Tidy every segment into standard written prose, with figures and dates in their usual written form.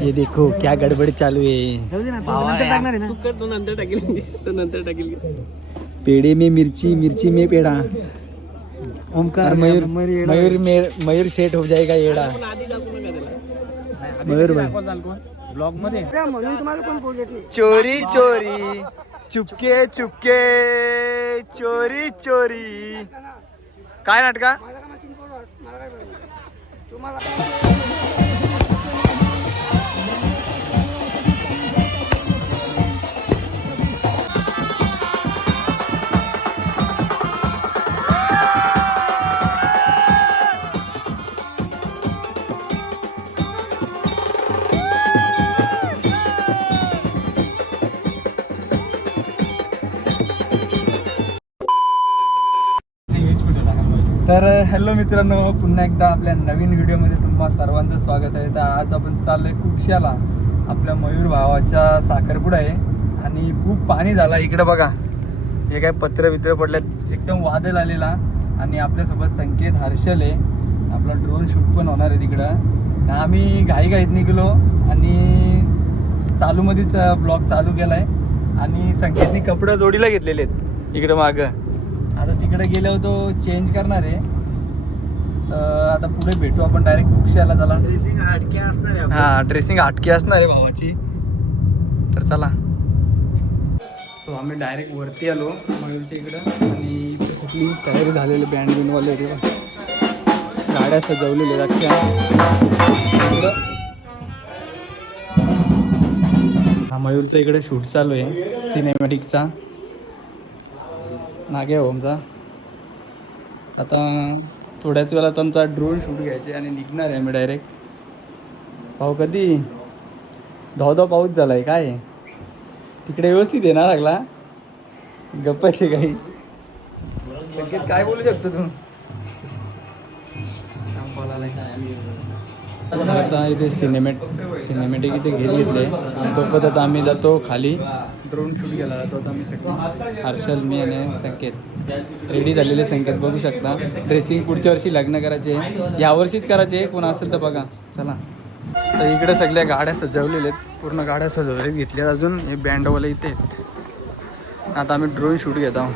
ये देखो क्या गडबड चालू आहे. तो नंतर टाकेल. पेड़े में मिर्ची, मिर्ची में पेड़ा. ओमकार मयूर मयूर सेट हो जाएगा येडा. मयूर भाई ब्लॉग मध्ये म्हणून तुम्हाला कोण बोलत नाही. चोरी चोरी चुपके चुपके चोरी चोरी. काय नाटका मला काय माहिती मला काय पाहिजे तुम्हाला. तर हॅलो मित्रांनो, पुन्हा एकदा आपल्या नवीन व्हिडिओमध्ये तुम्हा सर्वांचं स्वागत आहे. तर आज आपण चाललोय कुक्षाला, आपल्या मयूर भावाच्या साखरपुडा आहे. आणि खूप पाणी झाला इकडं बघा. हे काय पत्र वित्र पडल्यात, एकदम वादळ आलेला. आणि आपल्यासोबत संकेत हर्षल आहे, आपला ड्रोन शूट पण होणार आहे तिकडं. आम्ही घाईघाईत निघलो आणि चालूमध्येच ब्लॉग चालू केला आहे. आणि संकेतने कपडे जोडीला घेतलेले आहेत इकडं मागं. आता तिकडे गेल्यावर तो चेंज करणार आहे. तर आता पुढे भेटू आपण डायरेक्ट कुक्षाला. चला, ड्रेसिंग हटके असणार आहे. हां, ड्रेसिंग हटके असणार आहे भावाची. तर चला. सो आम्ही डायरेक्ट वरती आलो मयूरच्या इकडं. आणि इथे सगळी तयारी झालेली, बँड बिंडवाले होते, गाड्या सजवलेल्या अख्ख्या इकडं. हा मयूरचा इकडे शूट चालू आहे सिनेमॅटिकचा. नागे ओमचा. आता थोड्याच वेळात आमचा ड्रोन शूट घ्यायचे आणि निघणार आहे आम्ही डायरेक्ट. पाहू कधी धाव पाऊस झाला आहे काय तिकडे. व्यवस्थित आहे ना लागला, गप्पाचे काही. संकेत काय बोलू शकतो तू. आता इथे सिनेमॅटिक इथे घेतले. तोपर्यंत आता आम्ही जातो खाली, ड्रोन शूट गेला जातो. आता आम्ही सगळे हर्षल, मी आणि संकेत रेडी झालेले. संकेत बघू शकता. ड्रेसिंग पुढच्या वर्षी लग्न करायचे, यावर्षीच करायचे. कोण असेल तर बघा. चला. तर इकडे सगळ्या गाड्या सजवलेल्या आहेत, पूर्ण गाड्या सजवलेल्या घेतल्या. अजून हे बँडवाले इथे आहेत. आता आम्ही ड्रोन शूट घेत आहोत.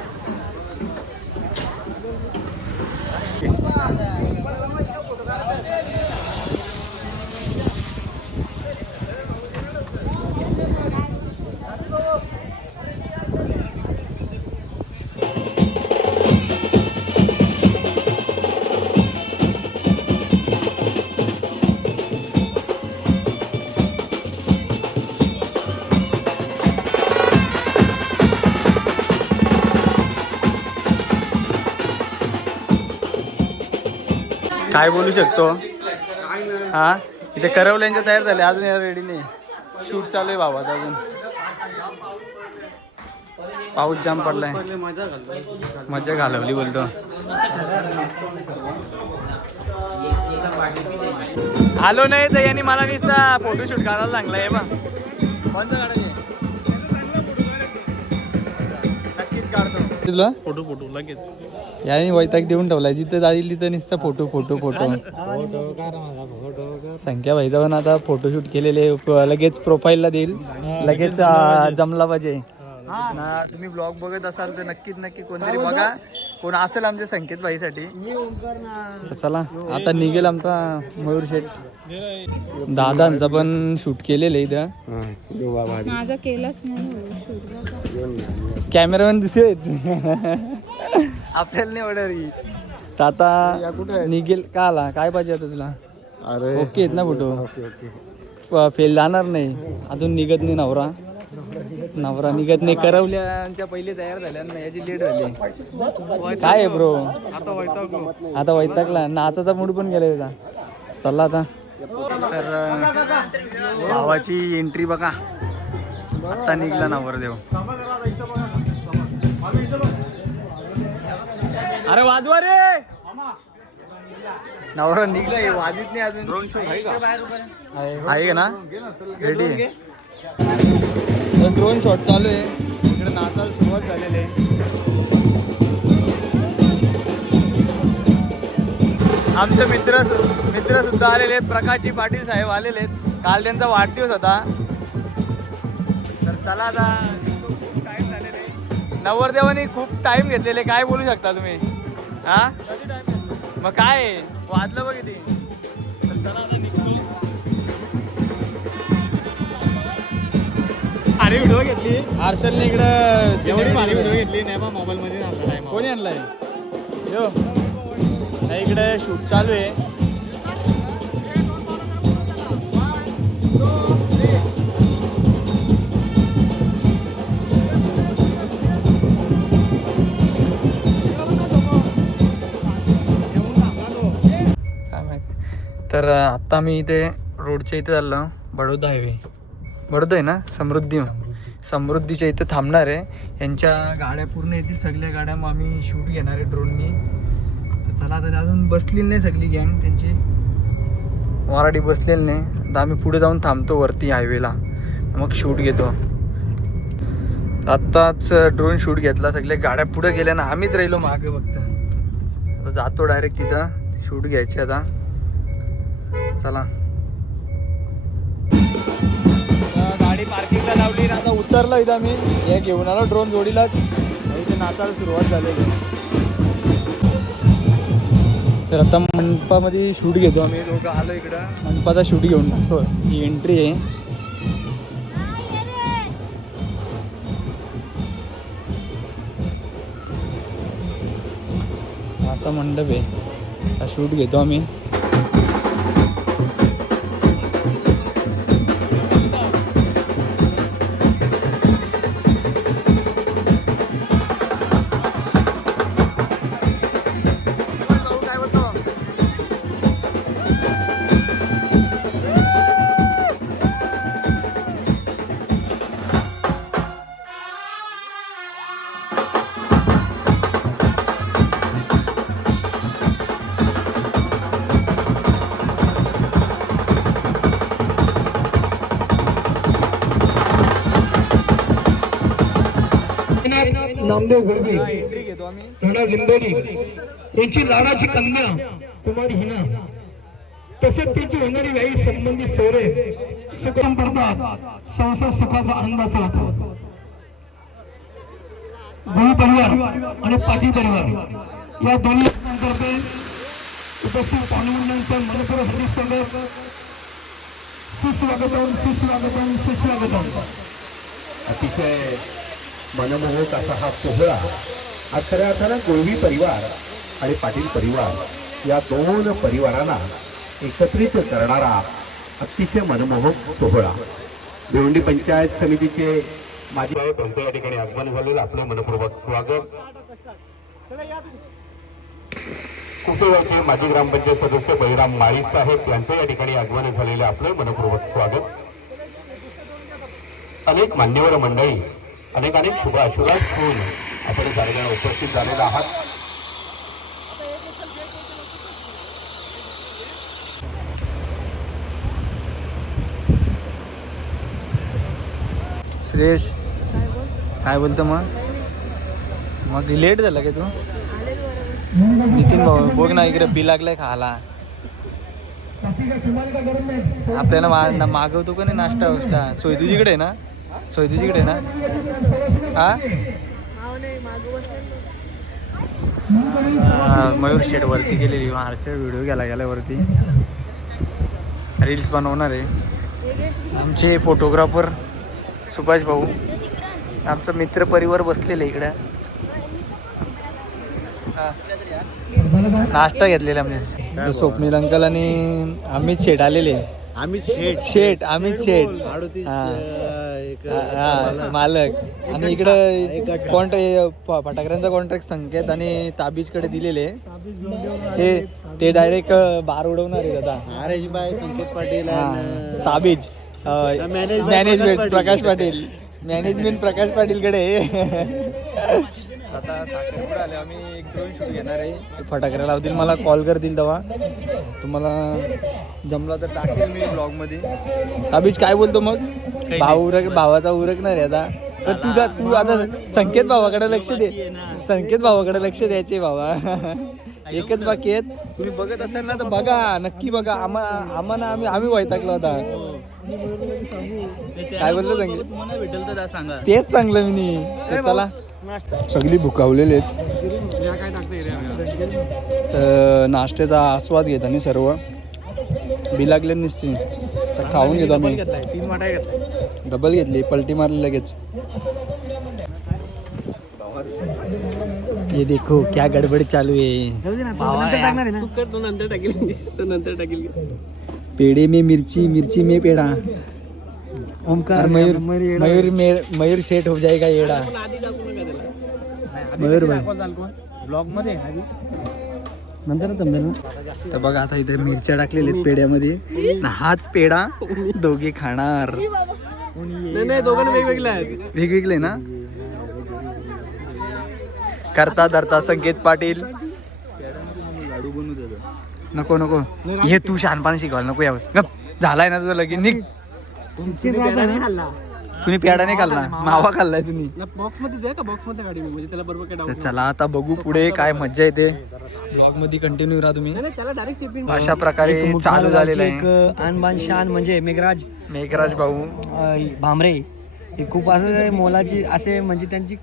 काय बोलू शकतो. हा, इथे करवल्यांच्या तयार झाले, अजून यार रेडी नाही. शूट चालू आहे बाबा अजून. पाऊस जाम पडलाय, मजा घालवली बोलतो. आलो नाही तर यांनी मला नुसता फोटोशूट करायला सांगलाय. बा कोणतं काढायचं नक्कीच काढतो तुला फोटो लगेच. याने वैताग देऊन ठेवलाय. जिथं जाईल तिथं नुसतं फोटो फोटो फोटो. संख्या भाईचा पण आता फोटोशूट केलेले, लगेच प्रोफाईलला देईल. लगेच जमला पाहिजे ना. तुम्ही ब्लॉग बघत असाल तर नक्की कोणतरी बघा, कोण असेल आमच्या संकेत भाईसाठी. चला, आता निघेल आमचा मयूर शेठ. दादांचा पण शूट केलेलं इथं. माझा केलाच नाही. कॅमेरामॅन दुसरे आपल्याला नाही ऑर्डर. तर आता निघेल. का आला, काय पाहिजे आता तुला. अरे ओके आहेत ना फोटो. फेल जाणार नाही. अजून निघत नाही नवरा निघत नाही. करवल्यांच्या पहिले तयार झाल्या ना, याची लेट झाली. काय आहे ब्रो, आता वैतागला. नाचाचा मूड पण गेला त्याचा. चला आता. तर भावाची एंट्री बघा. आता निघला नवरदेव. अरे वाजवा रे. नवरा निघला, वाजत नाही अजून. ड्रोन शो आहे ना, रेडी आहे. ड्रोन शॉट चालू आहे इकडे. नाचायला सुरुवात झालेली आहे. आमचे मित्र मित्र सुद्धा आलेले आहेत. प्रकाशजी पाटील साहेब आलेले आहेत. काल त्यांचा वाढदिवस होता. तर चला आता खूप टाइम झालेला आहे. नवरदेवानी खूप टाइम घेतलेले. काय बोलू शकता तुम्ही? हा मग काय वाजलं बघ किती. तर चला आता निघतो. भारी व्हिडिओ घेतली हर्षलने इकडं एवढी भारी व्हिडिओ घेतली नाही बा मोबाईल मध्ये आणला. कोणी आणलाय यो इकडे शूट चालू आहे. काय माहित. तर आत्ता मी इथे रोडच्या इथे चाललो. बडोदा हायवे, बडोदा आहे ना, समृद्धीच्या इथं थांबणार आहे. यांच्या गाड्या पूर्ण येतील, सगळ्या गाड्या. मग आम्ही शूट घेणार आहे ड्रोननी. तर चला आता अजून बसलेली नाही सगळी गँग त्यांची, वराडी बसलेली नाही. आता आम्ही पुढे जाऊन थांबतो वरती हायवेला, मग शूट घेतो. आत्ताच ड्रोन शूट घेतला, सगळ्या गाड्या पुढे गेल्या ना, आम्हीच राहिलो मागे फक्त. आता जातो डायरेक्ट तिथं शूट घ्यायची. आता चला गाडी पार्किंगला लावली ना. आता उतरलो इथं आम्ही, हे घेऊन आलो ड्रोन जोडीलाच. इथे नाचायला सुरुवात झालेली. तर आता मंडपामध्ये शूट घेतो आम्ही. दोघं आलो इकडं मंडपाचा शूट घेऊन टाकतो. ही एंट्री आहे. असा मंडप आहे. शूट घेतो आम्ही. नामदेव गोगे, एंट्री घेतो आम्ही. राणा लिंबोडी यांची लाडाची कन्या कुमारी हिना, तसेच त्यांची होणारी वाई संबंधित सोरे सुखम करतात. संसार सुखाचा आनंदाचा होतो. गुरु परिवार आणि पाटील परिवार या दोन्ही तर्फे उपस्थित पाहुण्यांचं मनपूर्वक हरिश्चंद्र सुस्वागतम सुस्वागतम सुस्वागतम. अतिशय मनमोहक असा हा सोहळा आज खऱ्या अर्थानं गोळवी परिवार आणि पाटील परिवार या दोन परिवारांना एकत्रित करणारा अतिशय मनमोहक सोहळा. भिवंडी पंचायत समितीचे माजी त्यांचं या ठिकाणी आगमन झालेलं आपलं मनपूर्वक स्वागत. कुसेगावचे माजी ग्रामपंचायत सदस्य बळीराम माळी साहेब यांचं या ठिकाणी आगमन झालेलं आपलं मनपूर्वक स्वागत. अनेक मान्यवर मंडळी, अनेक शुभाशुभात घेऊन आपण कार्यक्रम उपस्थित झालेला आहात. श्रेयश काय बोलतो मग लेट झालं का तू? नितीन भाऊ बघ ना, इकडे बी लागलाय खायला. आपल्याला मागवतो का नाही नाश्ता वस्ता? सोय तुझीकडे आहे ना? सोय तुझीकडे ना? हा मयूर शेट वरती गेलेली, मार्चचा व्हिडिओ गेला वरती. रील्स बनवणार आहे. आमचे फोटोग्राफर सुभाष भाऊ, आमचा मित्र परिवार बसलेला इकडं. नाश्ता घेतलेला आमच्या स्वप्नील अंकल आणि अमित शेठ आलेले. अमित शेठ मालक. आणि इकडं फटाक्यांचा कॉन्ट्रॅक्ट संकेत आणि ताबीजकडे दिलेले. ते डायरेक्ट बार उडवणार आहे दादा. संकेत पाटील ताबीज मॅनेजमेंट प्रकाश पाटीलकडे. आता साखरपुडा आले, आम्ही एक ड्रोन शूट घेणार आहे. फटाकडे लावतील, मला कॉल करतील तेव्हा. तुम्हाला जमला तर टाकेल मी ब्लॉगमध्ये. ताबीज काय बोलतो मग? भावाचा उरकणार आहे आता. पण तू आता संकेत भावाकडे लक्ष दे. संकेत भावाकडे लक्ष द्यायचे भावा. एकच बाकी आहेत. तुम्ही बघत असाल ना तर बघा, नक्की बघा. आम्हाला आम्ही वैतागलो होता. काय बोलतो सांगा, तेच सांगलं मी. तर चला, सगळी भुकावलेले आहेत. तर नाश्त्याचा आस्वाद घेताना सर्व बिलागले निश्चित. तर खाऊन घेतो आम्ही. 3 वाटा घेतला. डबल घेतली, पलटी मारली लगेच. ये देखो क्या गडबड चालू आहे. तू कर, तो नंतर टाकेल. पेड़े में मिर्ची, मिर्ची में पेड़ा. ओमकार मयूर सेट हो जाएगा येडा. मयूर भाई ब्लॉग मध्ये नंतर समजेल ना. तर बघा आता इथे मिरच्या टाकलेल्या आहेत पेड्यामध्ये. हाच पेढा दोघे खाणार. नाही दोघांना वेगवेगळे आहेत. वेगवेगळे ना. करता धरता संकेत पाटील. नको हे तू शहाणपणा शिकवायला नको. यावं गप झालाय ना तुझं लगीन. निघ. तुम्ही पेढा नाही खाल्ला, मावा खाल्लाय तुम्ही. बॉक्स मध्ये द्या का, बॉक्स मध्ये काढी म्हणजे त्याला बरोबर काय तर डाऊट. चला आता बघू पुढे काय मज्जा येते. ब्लॉग मध्ये कंटिन्यू राहा तुम्ही. नाही त्याला डायरेक्ट चिपिंग. अशा प्रकारे चालू झालेलं आहे. आणबान शान म्हणजे मेघराज भाऊ भामरे हे खूप असं मोलाची असे म्हणजे त्यांची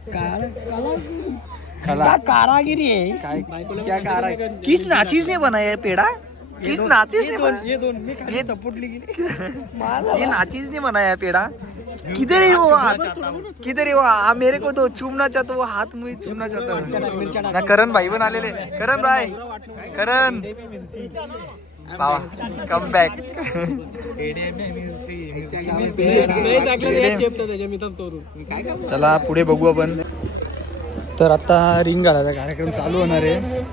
कला कारागिरी आहे. काय क्या कारा किस नाचीज ने बनाया है पेड़ा. किस नाचीज ने बनाया ये सपोर्टली ये नाचीज ने बनाया है पेड़ा. किधर है वो हाथ, किधर है वो. मेरे को तो चूमना चाहता, वो हाथ मुझे चूमना चाहता हूँ. ना करण भाई पण आलेले. करण भाई, करण कम बॅक. चला पुढे बघू आपण. तर आता रिंग घालायचा कार्यक्रम चालू होणार आहे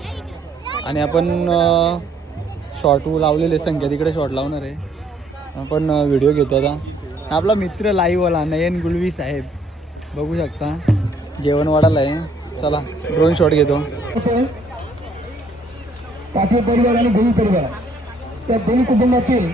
आणि आपण शॉर्ट लावलेले. संख्या तिकडे शॉर्ट लावणार आहे. आपण व्हिडिओ घेतो आता. आपला मित्र लाईव्हवाला नयन गुळवी साहेब बघू शकता. जेवण वाढायला आहे. चला ड्रोन शॉट घेतो. पाटील परिवार आणि गुळवी परिवार त्या दोन्ही कुटुंबातील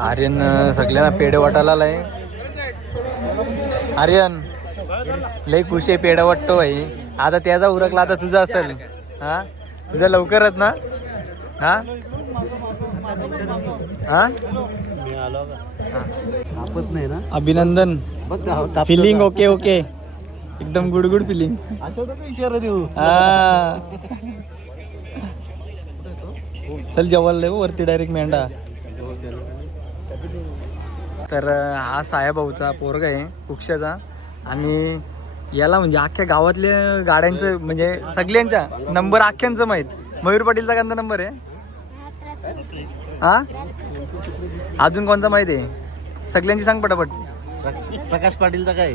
आर्यन सगळ्यांना पेढे वाटायला आलाय. आर्यन लय खुश आहे, पेढा वाटतो भाई. आता त्याचा उरकला, आता तुझा असेल. हा तुझा लवकरच ना. हा हा नाही ना. अभिनंदन. फिलिंग ओके ओके, एकदम गुड फिलिंग. इशारा देऊ. हा चल जेवायला वरती डायरेक्ट मेंढा. तर हा साहेबाऊचा पोरगा आहे कुक्षाचा. आणि याला म्हणजे अख्ख्या गावातल्या गाड्यांचं म्हणजे सगळ्यांच्या नंबर अख्ख्यांचं माहीत. मयूर पाटीलचा कोणता नंबर आहे. हा अजून कोणता माहित आहे. सगळ्यांची सांग पटापट. प्रकाश पाटीलचा काय.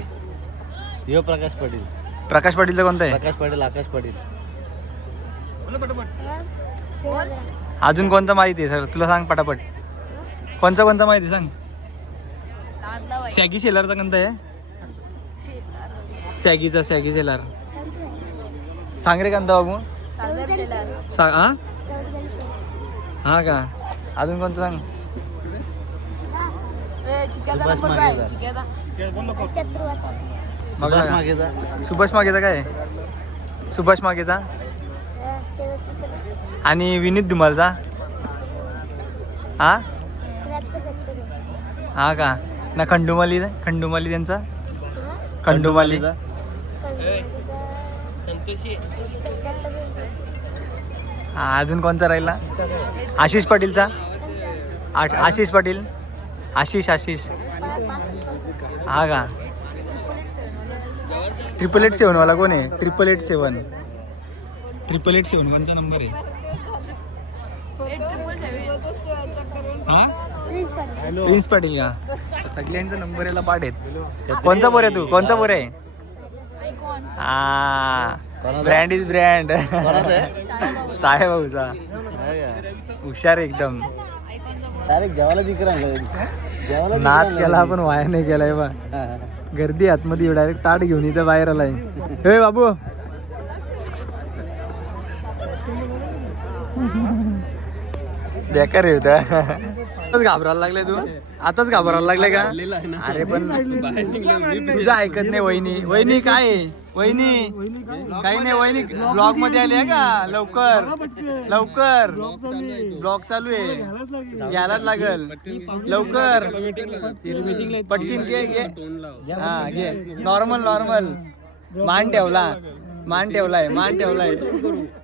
यो प्रकाश पाटील. प्रकाश पाटीलचा कोणता आहे. प्रकाश पाटील, आकाश पाटील. अजून कोणता माहिती आहे सर तुला सांग पटापट. कोणता माहिती सांग. सॅगी शेलारचा कोणता आहे. सॅगी शेलार सांग रे कोणता बाबू. सांग. हा का. अजून कोणतं सांग. सुभाष मागेचा काय. सुभाष मागेचा आणि विनीत धुमालचा हा हा का ना खंडुमाली त्यांचा खंडुमाली हा अजून कोणता राहिला आशिष पाटीलचा आशिष पाटील आशिष हा का 888 वाला कोण आहे 888 888 नंबर आहे हा प्रिन्स पाटील का सगळ्यांचा नंबर याला पाठ आहेत कोणचा पोर आहे तू कोणचा पोर आहे हा ब्रँड इज ब्रँड साहेब भाऊचा हुशार एकदम नाद केला पण वाया नाही केलाय बा गर्दी आतमध्ये डायरेक्ट ताट घेऊन इथं बाहेर आलाय हे बाबू बेकार होता आताच घाबरायला लागले तू आताच घाबरायला लागले का अरे पण तुझं ऐकत नाही वहिनी काय वहिनी काही नाही वहिनी ब्लॉग मध्ये आली आहे का लवकर ब्लॉग चालू आहे घ्यायलाच लागल लवकर पटकीन घे हा घे नॉर्मल मान ठेवलाय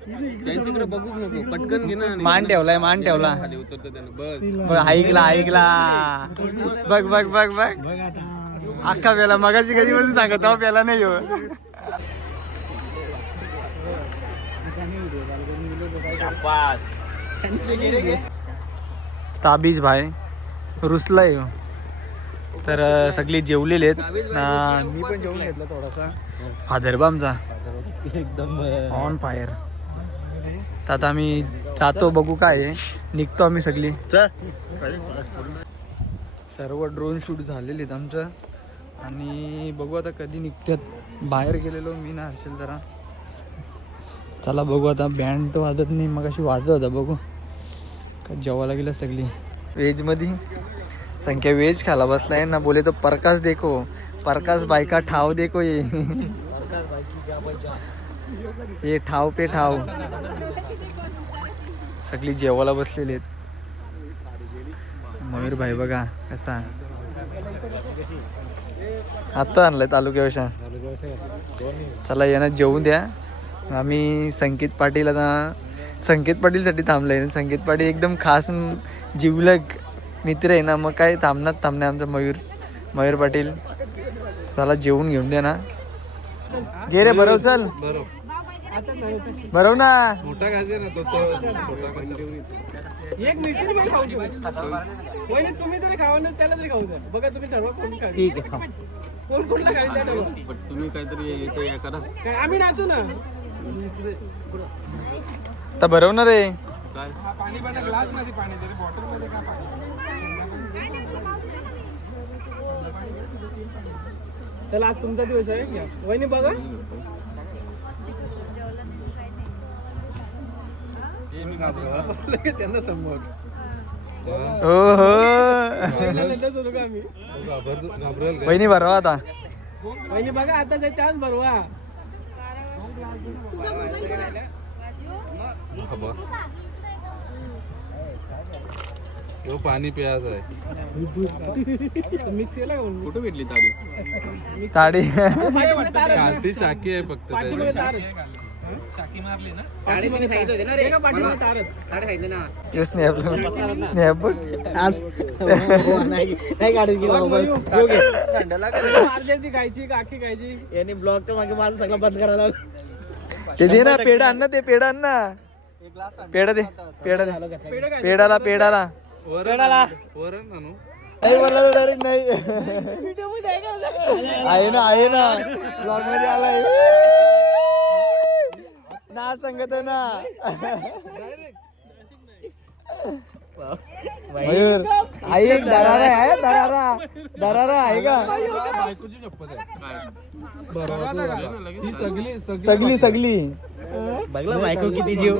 त्यांच्याकडे बघूच नको पटकन घे ना मान ठेवला खाली उतरतो त्यानं बस बघ ऐकला बघ अख्खा प्याला मगाशी कधी पासून सांगत आहो प्याला नाही हो ताबीज भाई रुसलाय हो. तर सगळे जेवलेले आहेत मी पण जेवून घेतलं थोडासा फादरबा आमचा एकदम ऑन फायर तर आता आम्ही जातो बघू काय आहे निघतो आम्ही सगळी सर्व ड्रोन शूट झालेले आहेत आमचं आणि बघू आता कधी निघतात बाहेर गेलेलो मी ना हर्षल जरा चला बघू आता बँड तर वाजत नाही मग अशी वाजत होता बघू का जेवायला गेलं सगळी व्हेजमध्ये संख्या व्हेज खाला बसलाय ना बोले तो प्रकाश देखो प्रकाश बायका ठाव देखो ये ठाव पे ठाव सगळी जेवायला बसलेली आहेत मयूर भाई बघा कसा आत्ता आणलाय तालुक्यावशा चला यांना जेवून द्या आम्ही संकेत पाटीलसाठी थांबलाय संकेत पाटील एकदम खास जिवलग मित्र आहे ना मग काय थांबणार आमचा मयूर पाटील चला जेवून घेऊन द्या ना घे रे बरव चल बरव ना मोठा घालते ना तो एक मीटिंग मी खाऊ शकतो तुम्ही तरी खावा ना त्याला तरी खाऊ द्या बघा तुम्ही ठरवा कोण खाईल ठीक आहे कोण कुठला खाईल त्या ठरवा तुम्ही काहीतरी इथे या करा काय आम्ही नाचू ना तर बरव ना रे काय पाणी पाणी ग्लास मध्ये पाणी तरी बॉटल मध्ये काय पाणी चला आज तुमचा दिवस आहे घ्या वहिनी बघा त्यांना समोर हो सुरू का आम्ही वहिनी भरवा आता वहिनी बघा आता चान्स भरवा पाणी प्यायचं आहे मिक्स केला का म्हणून? कुठं भेटली ताडी ताडी पाठीमागे तार आहे. शांती शाकी आहे फक्त पाठीमागे तार आहे. पाठीमागे तार आहे. स्नॅप बघ अर्ध्याची खायची का आखी खायची यांनी ब्लॉगच्या मागे माझं सगळं बंद करायला ते दे ना पेढा आण ना ते पेढा आण ना पेढा दे पेढाला वरण आणू नाही मला डायरेक्ट नाही आहे ना ब्लॉग मध्ये आलाय ना सांगत ना मयूर आई एक दरारा आहे, दरारा आहे का? बायकोची शपथ आहे. बरोबर ही सगली सगली बघला बायको किती जीव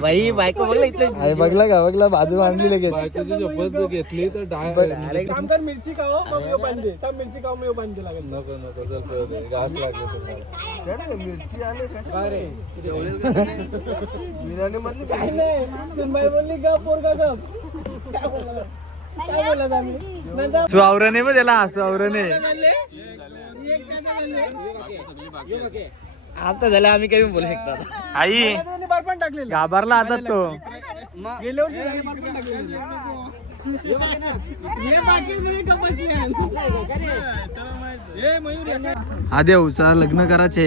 बाई बायको बघला इथलं आई बघला बाजू आणली लगेच. बायकोची शपथ घेतली तर डायरेक्ट काम कर मिरची खाओ मग येऊ पाहिजे तर मिरची खाऊ मी पाहिजे लागेल नको नको चल पळू घास लागले तुम्हाला. काय नाही सुनबाई बोलली गप पोरगा गप काय बोलत आम्ही नंतर सुआवरणे मग त्याला सुआवरणे आता झालं आम्ही काही बोलू शकतो आई बर्फान टाकलेलं घाबरला आता तो. गेल्या वर्षी बर्फान टाकलेलं हे बाकी म्हणजे गप बसली ए मयूर या आदेवचा लग्न करायचे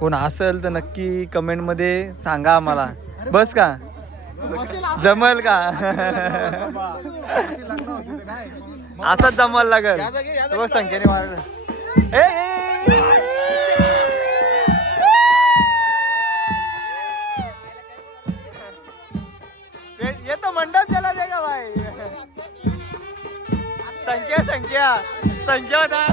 कोण असेल तर नक्की कमेंट मध्ये सांगा आम्हाला. बस का जमल का असंच जमल लागल बघ संख्येने मारलं. ये तो मंडल चला जाएगा भाई. संख्या था.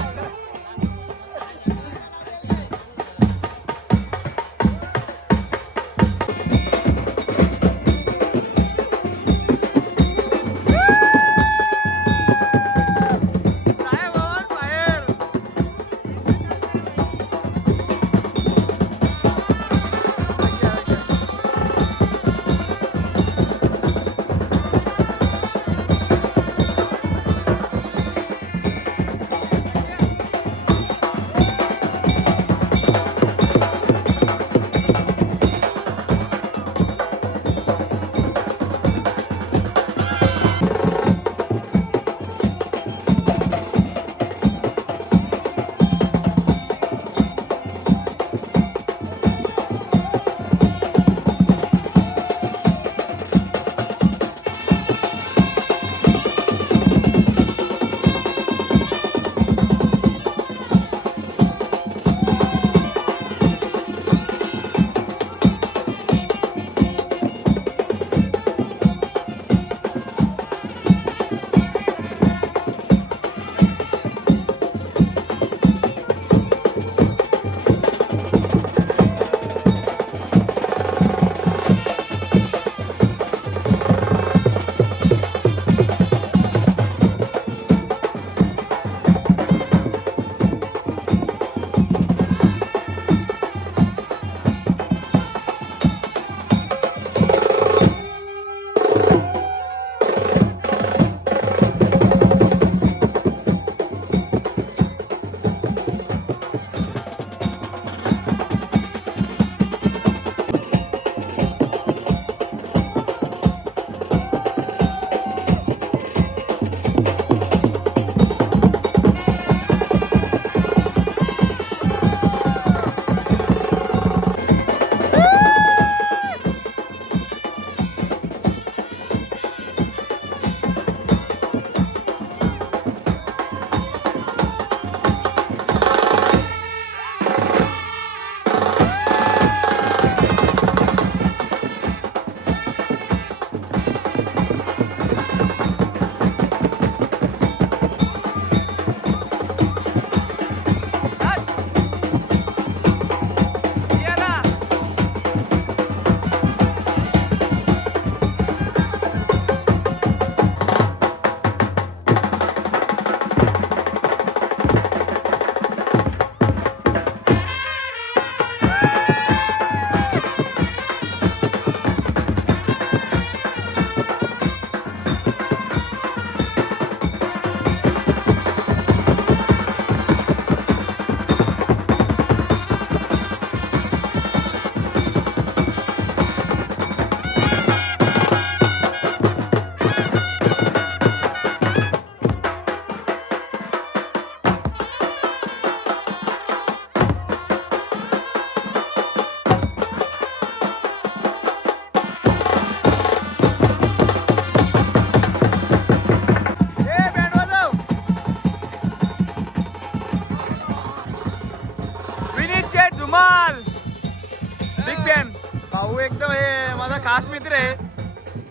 भाऊ एकदम हे माझा खास मित्र आहे.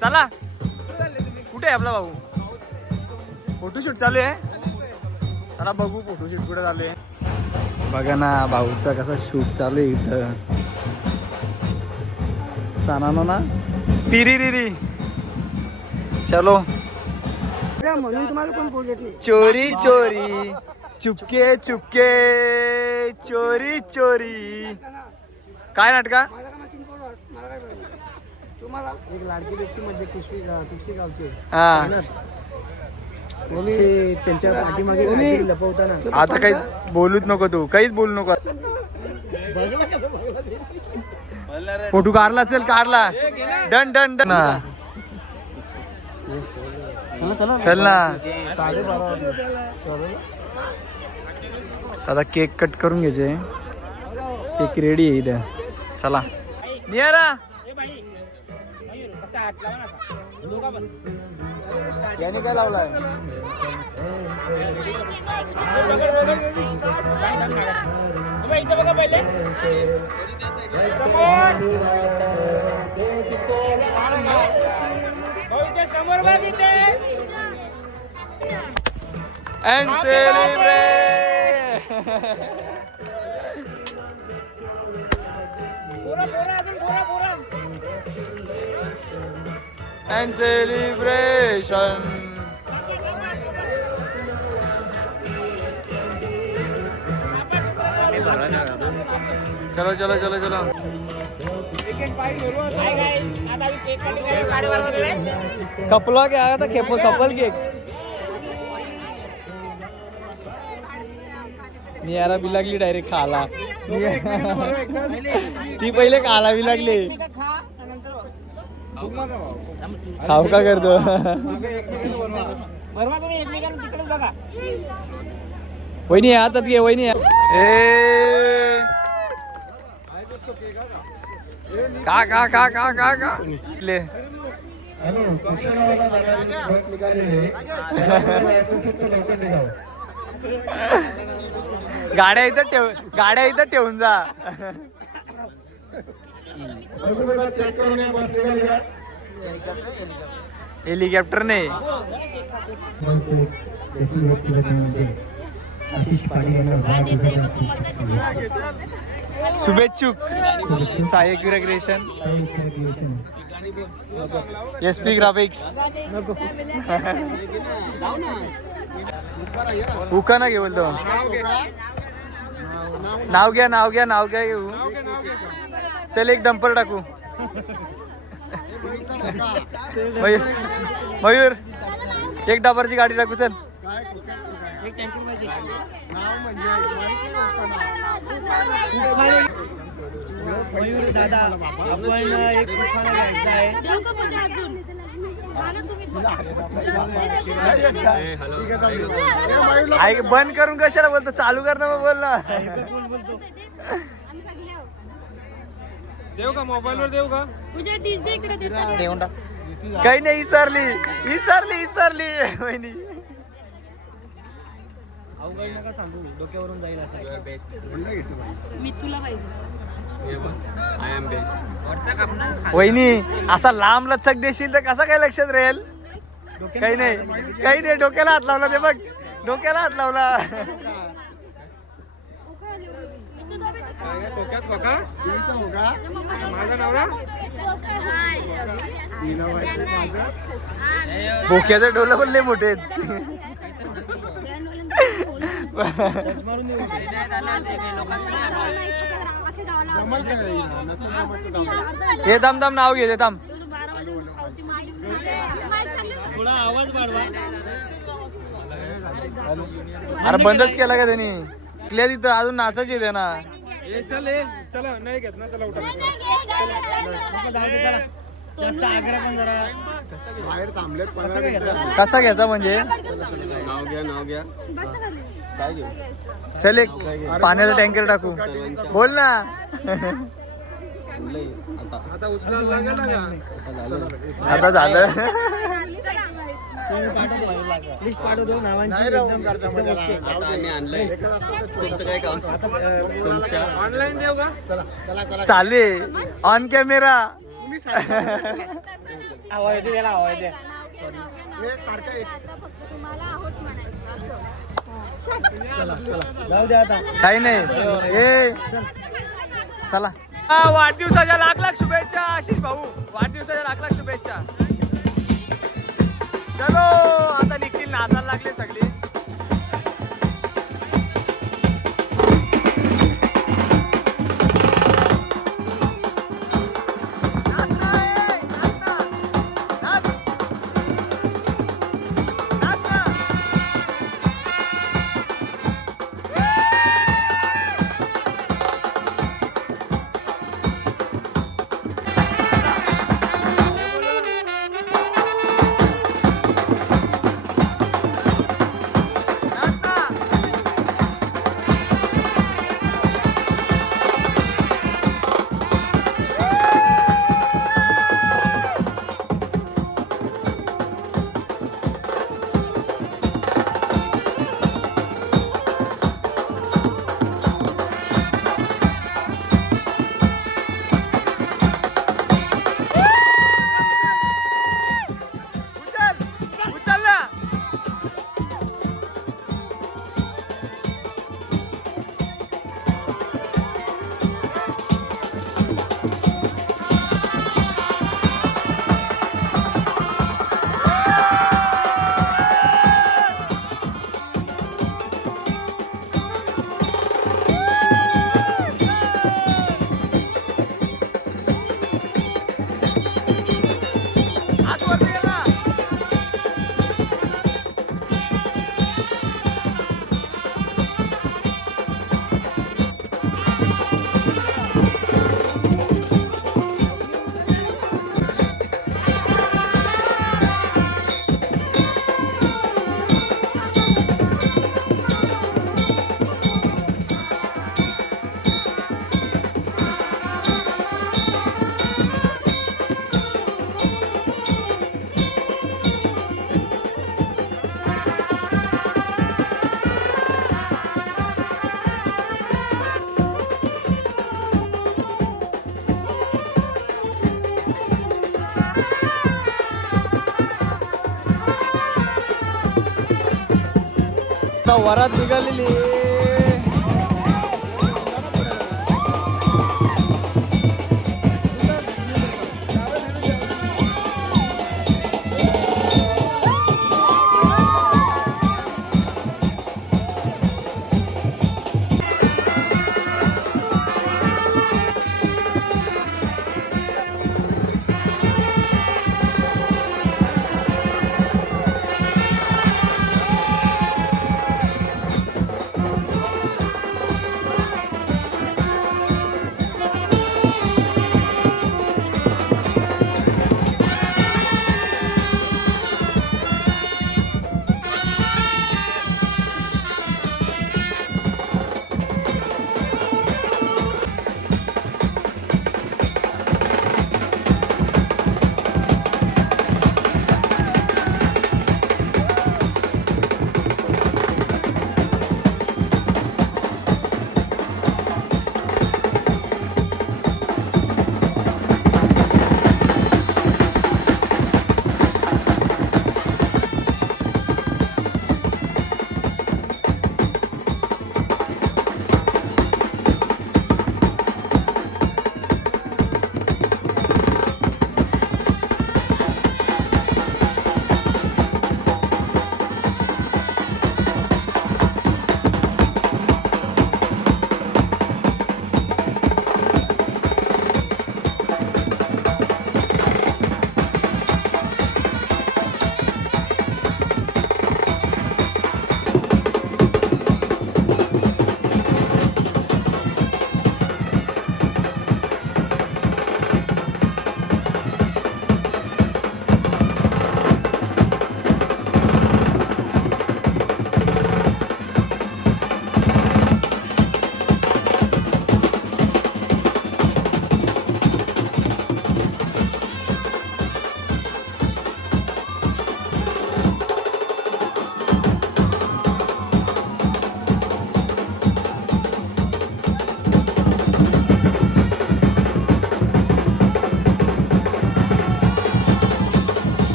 चला कुठे आहे आपला भाऊ? फोटोशूट चालू आहे. चला बघू फोटोशूट कुठे चालू आहे. बघा ना भाऊचा कसा शूट चालू आहे इथं. सानानो ना पिरी री चलो. म्हणून तुम्हाला कोण बोलत नाही. चोरी चोरी चुपके चुपके चोरी चोरी. काय नाटका. तुम्हाला एक लाडकी व्यक्ती म्हणजे पिशवी गावचे हा त्यांच्या पाठीमागे लपवताना. आता काही बोलूच नको तू. काहीच बोलू नको. फोटो काढला चल काढला. डन डन डन चल ना. आता केक कट करून घ्यायचे. केक रेडी आहे इथे. चला नियारा. याने काय लावलाय. इथं बघा पहिले समोर बघ इथे. And celebrate. And celebration. चलो चलो चलो चलो. कपला के आया था कपल केक. नियारा बी लागली डायरेक्ट खाला. ती पहिले खाला बी लागली. खाऊ का करतो. वहिनी हातात घे वहिनी. ए का का का का का का ले. गाड्या इथं ठेवून जा. हेलिकॉप्टर नाही. शुभेच्छुक सायक क्रिएशन SP ग्राफिक्स. उका ना घे बोलतो. नाव घ्या घेऊ. चल एक डंपर टाकू. मयूर एक डंपरची गाडी टाकू चल. मयूर दादा आपण एक उखाणा घ्यायचा आहे. ऐक बंद करून कशाला बोलतो. चालू कर ना बोल ना. देऊ का मोबाईल वर देऊ का. काही नाही. विसरली वहिनी. अवघड नका सांगू डोक्यावरून जाईल असं. वहिनी असा लांब लचक देशील तर कसा काय लक्षात राहील. काही नाही डोक्याला हात लावला. ते बघ डोक्याला हात लावला. डोक्यात बघा माझा नवरा. भोक्याचे डोले पण लय मोठे आहेत. हे थांब नाव घे. थांब थोडा आवाज वाढवा. अरे बंदच केला का त्यांनी. क्लिअर तिथं अजून नाचाच येते ना. चला नाही घेत ना. चला उठा. जास्त आग्रह पण जरा बाहेर थांबलेत. कसा घ्यायचा म्हणजे. नाव घ्या. चल एक पाण्याचा टँकर टाकू. बोल ना. आता उचलायला लागेल ना का. आता झालं. लिस्ट पाठवतो नावांची. ऑनलाईन देऊ का. चाले ऑन कॅमेरा. आवाज येते त्याला आवाज येते. हे सारखं एक आता फक्त तुम्हाला आहोत म्हणायचं असं. चला चला जाऊ दे आता. काही नाही ए चला वाढदिवसाच्या लाख शुभेच्छा आशिष भाऊ. वाढदिवसाच्या लाख शुभेच्छा. चलो आता निखिल नाचायला लागले सगळे. वरात निघालेली.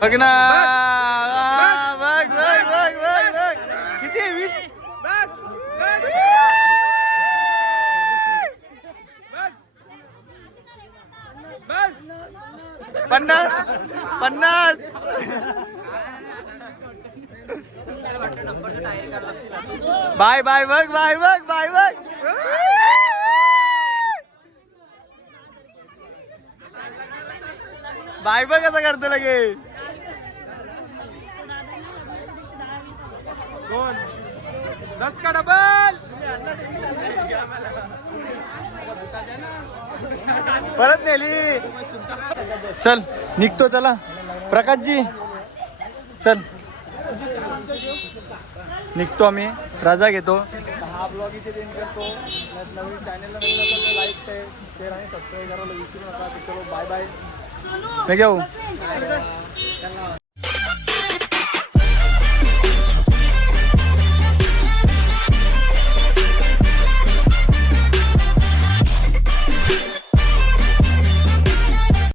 बघ ना बघ बघ बघ बघ बघ किती 20 50 बाय बाय बघ बाय बघ बाय बघ बाय बघ कसं करतो लगे कोण 10 का डबल परत नेली चल निघतो चला प्रकाशजी चल निघतो आम्ही रजा घेतो हा ब्लॉग इथे एंड करतो नवीन चॅनलला नवीन असेल तर लाईक शेअर आणि सबस्क्राईब करायला विसरू नका चलो बाय बाय मैं क्या हूँ